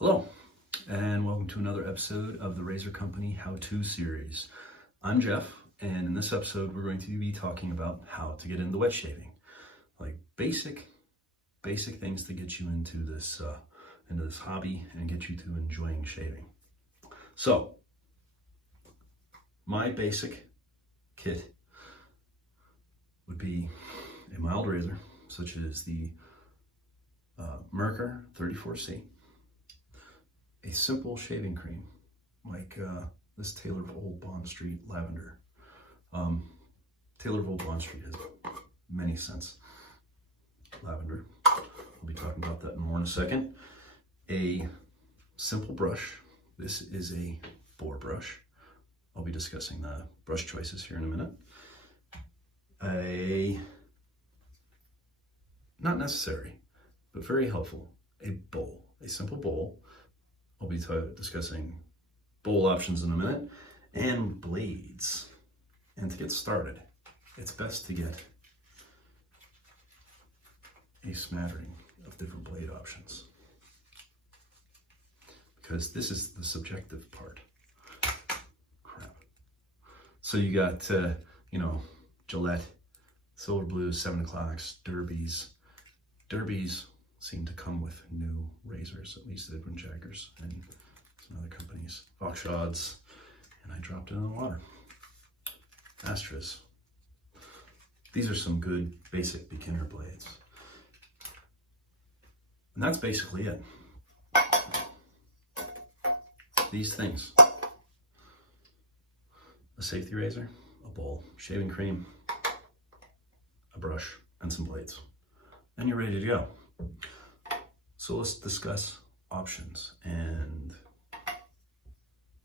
Hello, and welcome to another episode of the Razor Company How-To Series. I'm Jeff, and in this episode we're going to be talking about how to get into wet shaving. Like basic things to get you into this hobby and get you to enjoying shaving. So, my basic kit would be a mild razor, such as the Merkur 34C. A simple shaving cream like this Taylor of Old Bond Street Lavender. Taylor of Old Bond Street has many scents. Lavender. We'll be talking about that more in a second. A simple brush. This is a boar brush. I'll be discussing the brush choices here in a minute. Not necessary, but very helpful, a bowl. A simple bowl. I'll be discussing bowl options in a minute, and blades. And to get started, it's best to get a smattering of different blade options, because this is the subjective part. Crap. So you got, Gillette, Silver Blues, 7 o'clocks, Derbies. Derbies seem to come with new razors, at least Edwin Jaggers and some other companies. Foxshods, and I dropped it in the water. Astras. These are some good basic beginner blades. And that's basically it. These things. A safety razor, a bowl, shaving cream, a brush, and some blades. And you're ready to go. So let's discuss options and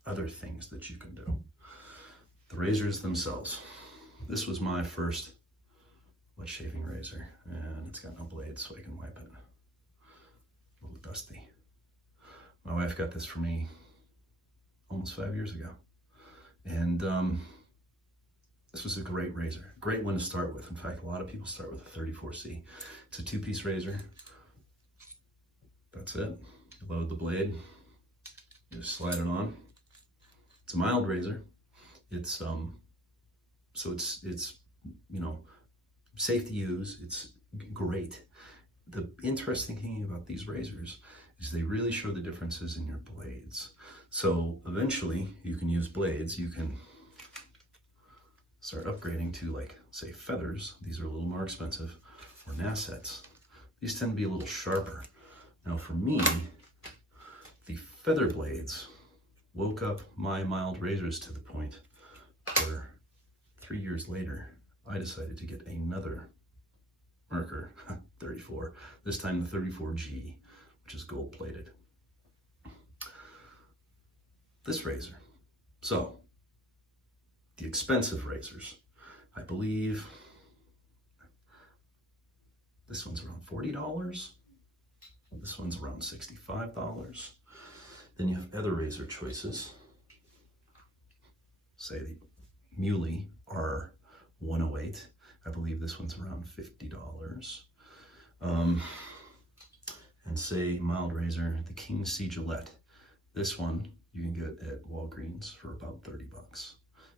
other things that you can do. The razors themselves. This was my first wet shaving razor, and it's got no blades so I can wipe it. A little dusty. My wife got this for me almost 5 years ago. And this was a great razor. Great one to start with. In fact, a lot of people start with a 34C. It's a 2-piece razor. That's it. You load the blade, you just slide it on. It's a mild razor. It's safe to use. It's great. The interesting thing about these razors is they really show the differences in your blades. So eventually you can use blades. You can start upgrading to, like, say, feathers. These are a little more expensive, or Nasets. These tend to be a little sharper. Now for me, the feather blades woke up my mild razors to the point where 3 years later, I decided to get another Merkur 34, this time the 34G, which is gold plated. This razor. So, the expensive razors, I believe this one's around $40. This one's around $65. Then you have other razor choices. Say the Muley R108. I believe this one's around $50. And say mild razor, the King C Gillette. This one you can get at Walgreens for about $30.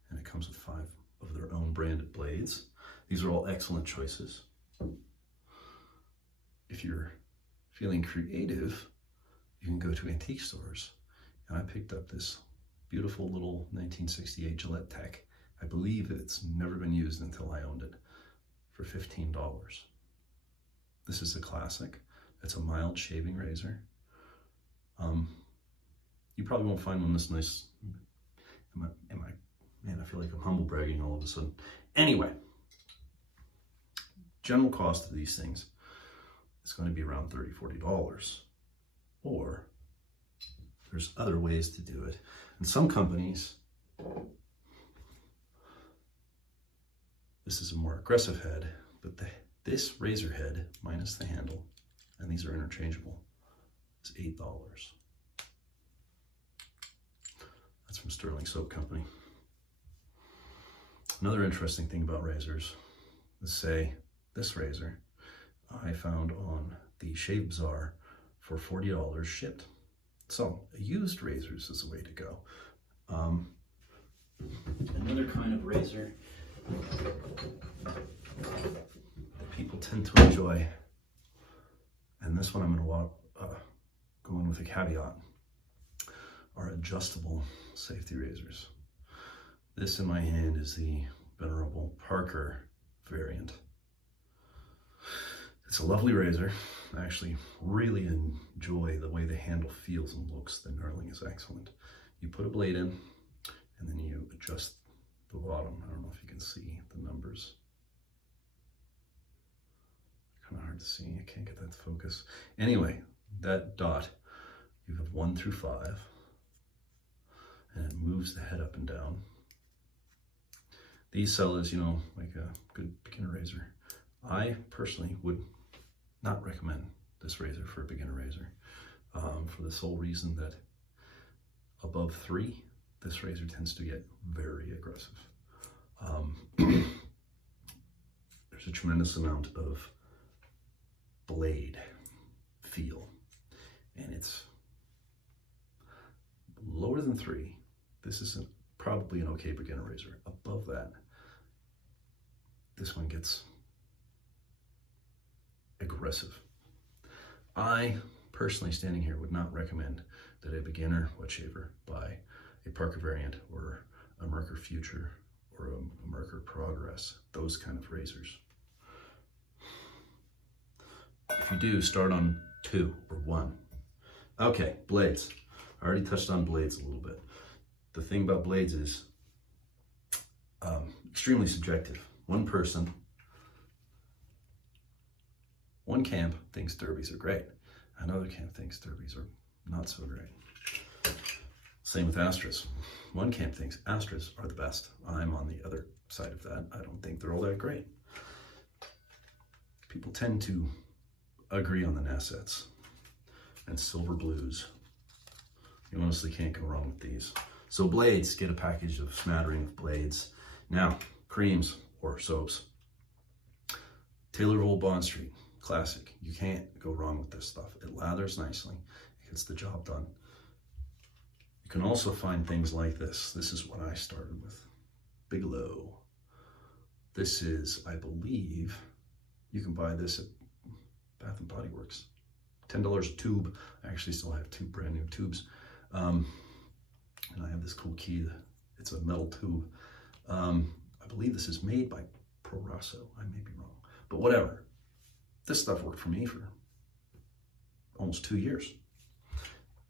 And it comes with 5 of their own branded blades. These are all excellent choices. If you're feeling creative, you can go to antique stores. And I picked up this beautiful little 1968 Gillette Tech. I believe it's never been used until I owned it, for $15. This is a classic. It's a mild shaving razor. You probably won't find one this nice. Man, I feel like I'm humble bragging all of a sudden. Anyway, general cost of these things is going to be around $30, $40. Or there's other ways to do it. And some companies, this is a more aggressive head, but this razor head, minus the handle, and these are interchangeable, is $8. That's from Sterling Soap Company. Another interesting thing about razors is, say, this razor I found on the Shave Bazaar for $40 shipped. So used razors is the way to go. Another kind of razor that people tend to enjoy, and this one I'm going to go in with a caveat, are adjustable safety razors. This in my hand is the Venerable Parker variant. It's a lovely razor. I actually really enjoy the way the handle feels and looks. The knurling is excellent. You put a blade in, and then you adjust the bottom. I don't know if you can see the numbers. Kind of hard to see. I can't get that to focus. Anyway, that dot, you have 1 through 5, and it moves the head up and down. These sell as, like a good beginner razor. I personally would not recommend this razor for a beginner razor, for the sole reason that above 3, this razor tends to get very aggressive. There's a tremendous amount of blade feel, and it's lower than 3. This is probably an okay beginner razor. Above that, this one gets aggressive. I personally, standing here, would not recommend that a beginner wet shaver buy a Parker variant or a Merkur Future or a Merkur Progress, those kind of razors. If you do, start on 2 or 1. Okay, blades. I already touched on blades a little bit. The thing about blades is extremely subjective. One person, one camp thinks derbies are great. Another camp thinks derbies are not so great. Same with Astras. One camp thinks Astras are the best. I'm on the other side of that. I don't think they're all that great. People tend to agree on the Nassets and Silver Blues. You honestly can't go wrong with these. So blades, get a package of smattering of blades. Now, creams or soaps. Taylor Old Bond Street, classic. You can't go wrong with this stuff. It lathers nicely. It gets the job done. You can also find things like this. This is what I started with. Bigelow. This is, I believe, you can buy this at Bath and Body Works. $10 a tube. I actually still have 2 brand new tubes. And I have this cool key. It's a metal tube. I believe this is made by Pro Rosso. I may be wrong, but whatever. This stuff worked for me for almost 2 years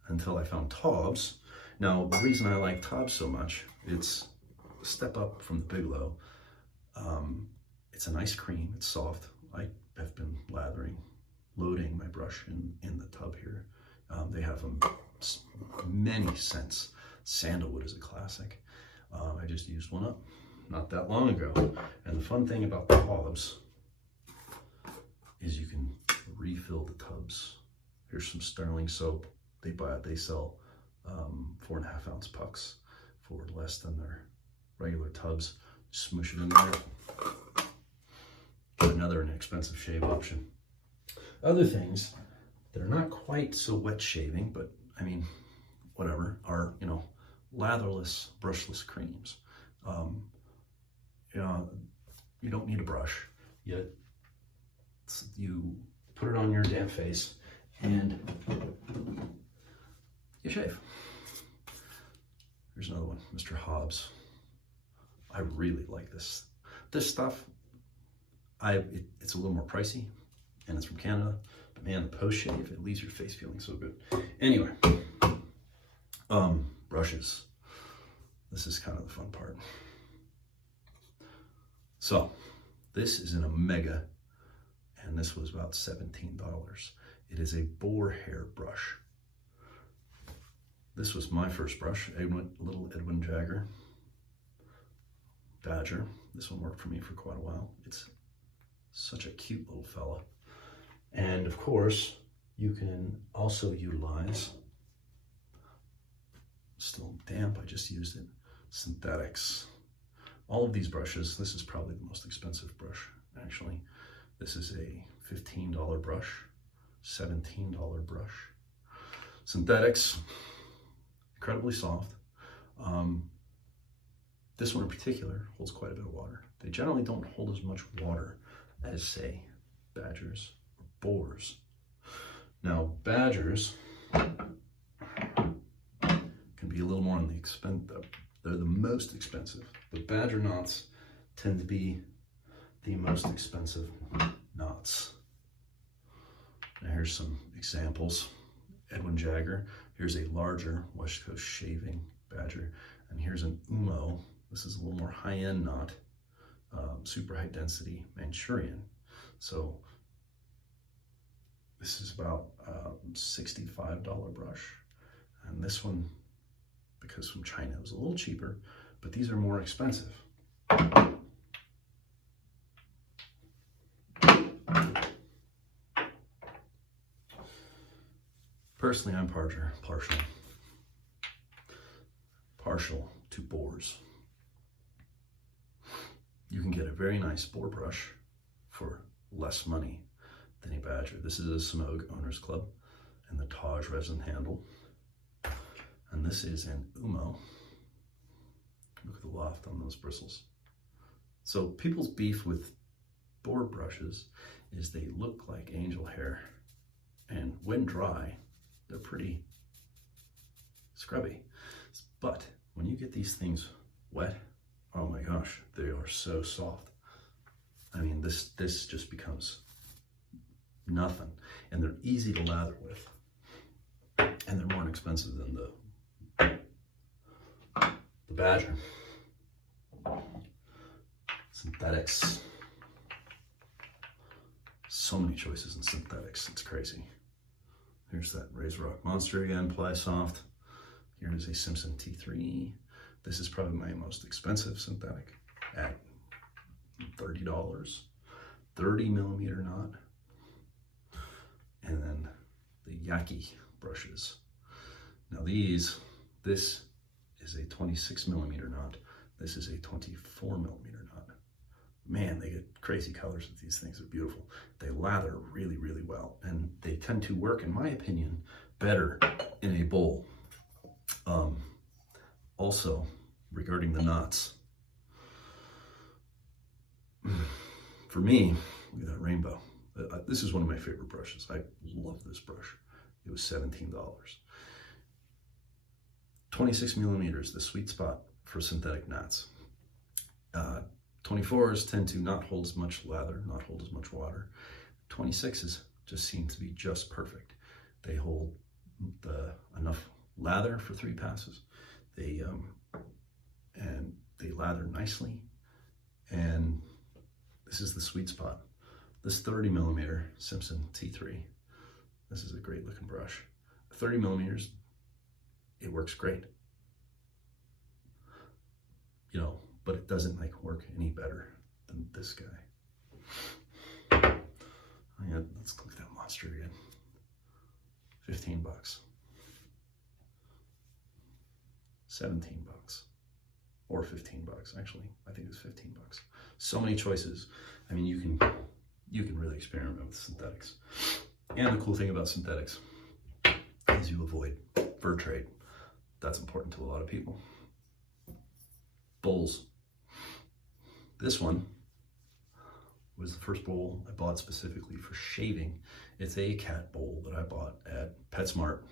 until I found Taubes. Now, the reason I like Taubes so much, it's a step up from the Bigelow. It's a nice cream. It's soft. I have been loading my brush in the tub here. They have many scents. Sandalwood is a classic. I just used one up not that long ago. And the fun thing about the Taubes is you can refill the tubs. Here's some Sterling soap. They sell 4.5 ounce pucks for less than their regular tubs. Smoosh it in there. Another inexpensive shave option. Other things that are not quite so wet shaving, but I mean, whatever, are, latherless, brushless creams. You don't need a brush, yet you put it on your damn face and you shave. Here's another one, Mr. Hobbs. I really like this. This stuff, it's a little more pricey, and it's from Canada, but man, the post-shave, it leaves your face feeling so good. Anyway, brushes. This is kind of the fun part. So, this is an Omega, and this was about $17. It is a boar hair brush. This was my first brush, little Edwin Jagger Badger. This one worked for me for quite a while. It's such a cute little fella. And of course, you can also utilize, still damp, I just used it, synthetics. All of these brushes, this is probably the most expensive brush, actually. This is a $15 brush, $17 brush. Synthetics, incredibly soft. This one in particular holds quite a bit of water. They generally don't hold as much water as, say, badgers or boars. Now, badgers can be a little more on the expensive. They're the most expensive. The badger knots tend to be the most expensive knots. Now, here's some examples. Edwin Jagger. Here's a larger West Coast shaving badger. And here's an Umo. This is a little more high-end knot, super high density Manchurian. So this is about $65 brush. And this one, because from China, it was a little cheaper, but these are more expensive. Personally, I'm partial to boars. You can get a very nice boar brush for less money than a badger. This is a Semogue Owners Club and the Taj resin handle. And this is an Umo. Look at the loft on those bristles. So people's beef with boar brushes is they look like angel hair. And when dry, they're pretty scrubby. But when you get these things wet, oh my gosh, they are so soft. I mean, this just becomes nothing. And they're easy to lather with. And they're more inexpensive than the badger. Synthetics. So many choices in synthetics, it's crazy. Here's that RazoRock Monster again, Ply Soft. Here's a Simpson T3. This is probably my most expensive synthetic at $30. 30 millimeter knot. And then the Yaqi brushes. Now this is a 26 millimeter knot. This is a 24 millimeter knot. Man, they get crazy colors with these things. They're beautiful. They lather really, really well. And they tend to work, in my opinion, better in a bowl. Also, regarding the knots, for me, look at that rainbow. This is one of my favorite brushes. I love this brush. It was $17. 26 millimeters, the sweet spot for synthetic knots. 24s tend to not hold as much lather, not hold as much water. 26s just seem to be just perfect. They hold enough lather for 3 passes. And they lather nicely. And this is the sweet spot. This 30 millimeter Simpson T3. This is a great looking brush. 30 millimeters, it works great. You know, but it doesn't work any better than this guy. Let's look at that monster again. 15 bucks. 17 bucks. Or 15 bucks, actually. I think it was 15 bucks. So many choices. I mean, you can really experiment with synthetics. And the cool thing about synthetics is you avoid fur trade. That's important to a lot of people. Bowls. This one was the first bowl I bought specifically for shaving. It's a cat bowl that I bought at PetSmart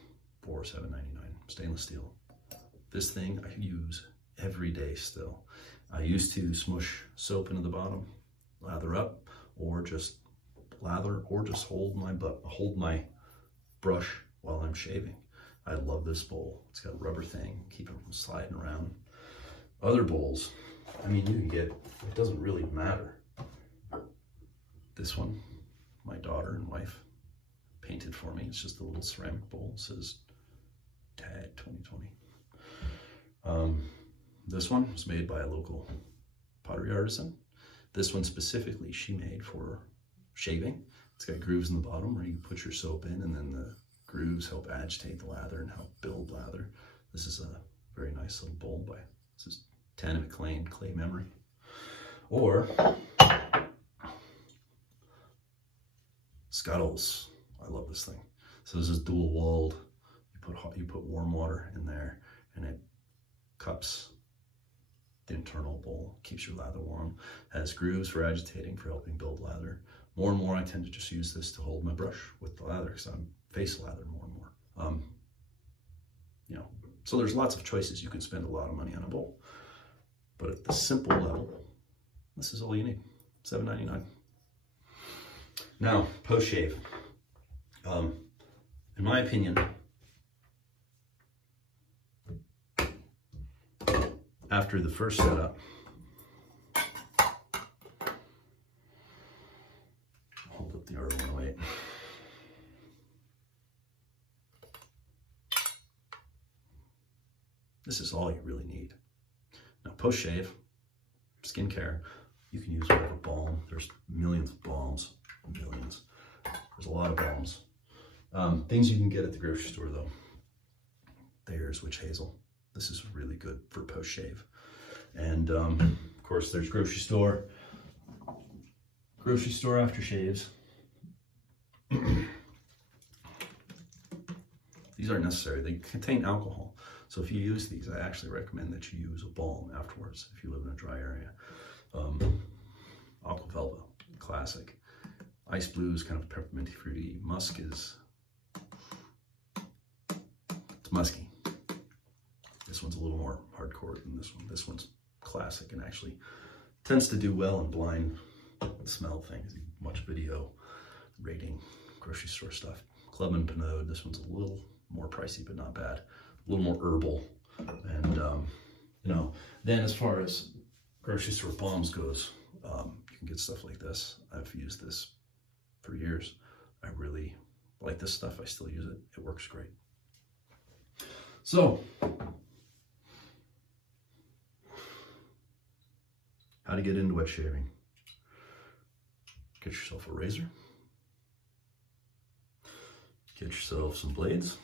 for $7.99, stainless steel. This thing I use every day still. I used to smush soap into the bottom, lather up, or just lather, or just hold my brush while I'm shaving. I love this bowl. It's got a rubber thing, keep it from sliding around. Other bowls, I mean, you can get, it doesn't really matter. This one, my daughter and wife painted for me. It's just a little ceramic bowl. It says TAG 2020. This one was made by a local pottery artisan. This one specifically she made for shaving. It's got grooves in the bottom where you put your soap in, and then the grooves help agitate the lather and help build lather. This is a very nice little bowl by, this is Tana McLean Clay Memory. Or Scuttles. I love this thing. So this is dual walled. You put you put warm water in there, and it cups the internal bowl, keeps your lather warm, has grooves for agitating, for helping build lather. More and more I tend to just use this to hold my brush with the lather, because I'm face lather more and more. You know, so there's lots of choices. You can spend a lot of money on a bowl, but at the simple level, this is all you need. $7.99. Now, post shave. In my opinion, after the first setup, hold up the R108. This is all you really need. Now, post shave, skincare, you can use whatever balm. There's millions of balms, millions. There's a lot of balms. Things you can get at the grocery store though. There's witch hazel. This is really good for post shave. And of course there's grocery store aftershaves. These aren't necessary. They contain alcohol. So if you use these, I actually recommend that you use a balm afterwards if you live in a dry area. Aqua Velva, classic. Ice Blue is kind of pepperminty fruity. Musk is, it's musky. This one's a little more hardcore than this one. This one's classic and actually tends to do well in blind smell things. You watch video, rating, grocery store stuff. Club and Pinot, this one's a little more pricey, but not bad. A little more herbal. And, you know, then as far as grocery store balms goes, you can get stuff like this. I've used this for years. I really like this stuff. I still use it. It works great. So, how to get into wet shaving. Get yourself a razor. Get yourself some blades.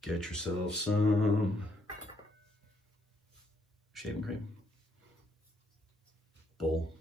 Get yourself some shaving cream. Bowl.